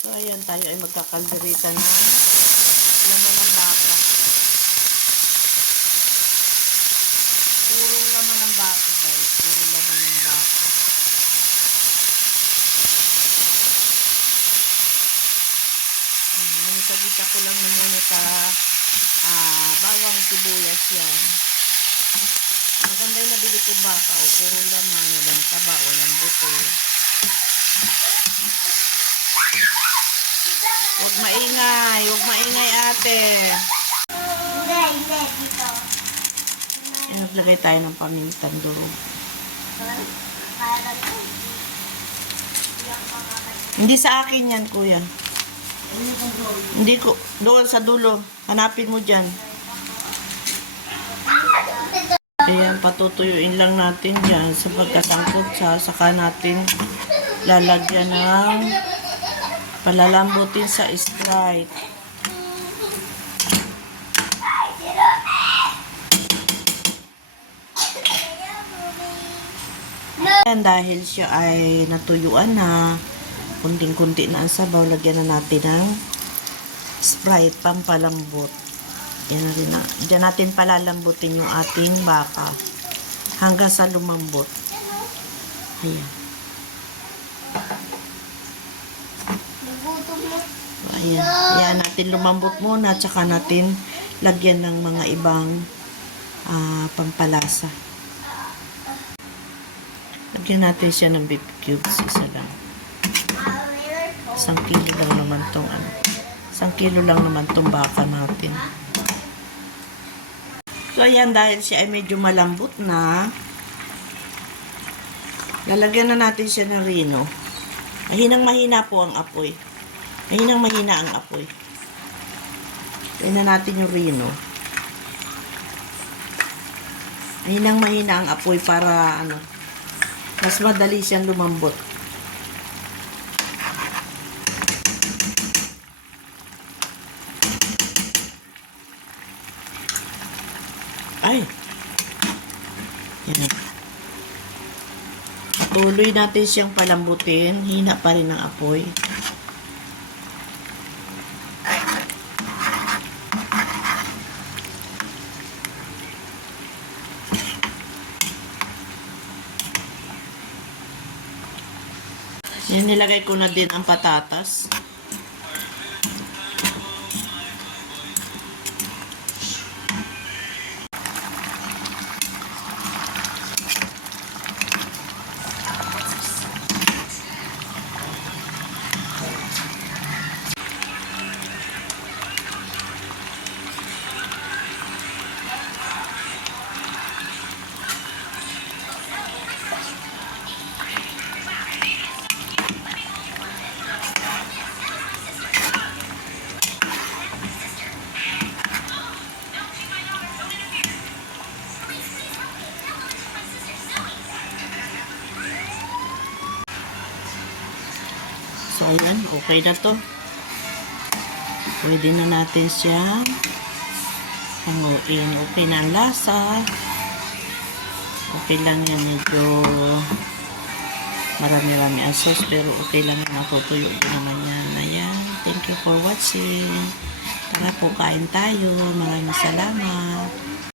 So, ayan, tayo ay magkakalderita ng laman ng baka. Puro laman ng baka, guys. Puro laman ng baka. Nagsalita ko lang na muna sa bawang sibuyas yan. Maganda yung nabili ko baka. O, puro laman, walang taba, walang buto. Huwag maingay ate. Hindi, dito. Naglagay tayo ng pamintang durog. Hindi sa akin yan, kuya. Hindi ko, doon sa dulo. Hanapin mo dyan. Ayan, patutuyuin lang natin dyan sa pagkasangkot saka natin lalagyan ng palalambutin sa Sprite. Ayan, dahil siya ay natuyuan na, kunting-kunti na ang sabaw, lagyan na natin ng Sprite pampalambot. Yan na rin na. Diyan natin palalambutin yung ating baka hanggang sa lumambot. Ayan. Ayan. Ayan natin lumambot muna, tsaka natin lagyan ng mga ibang pampalasa. Lagyan natin siya ng beef cubes, isa lang. 1 kilo lang naman tong 1 kilo lang naman tong baka natin. So ayan, dahil siya ay medyo malambot na, lalagyan na natin siya ng rino. Mahinang-mahina po ang apoy. Mahinang-mahina ang apoy. Lagyan na natin yung rino. Mahinang-mahina ang apoy para mas madali siyang lumambot. Ay. Yan. Tuloy natin siyang palambutin. Hina pa rin ang apoy. Yan, nilagay ko na din ang patatas. So, ayan. Okay na to. Pwede na natin siya hanguin. Okay na ang lasa. Okay lang yan. Medyo marami-rami ang sauce. Pero okay lang yan. Matutuyo din naman yan. Ayan. Thank you for watching. Tara po, kain tayo. Maraming salamat.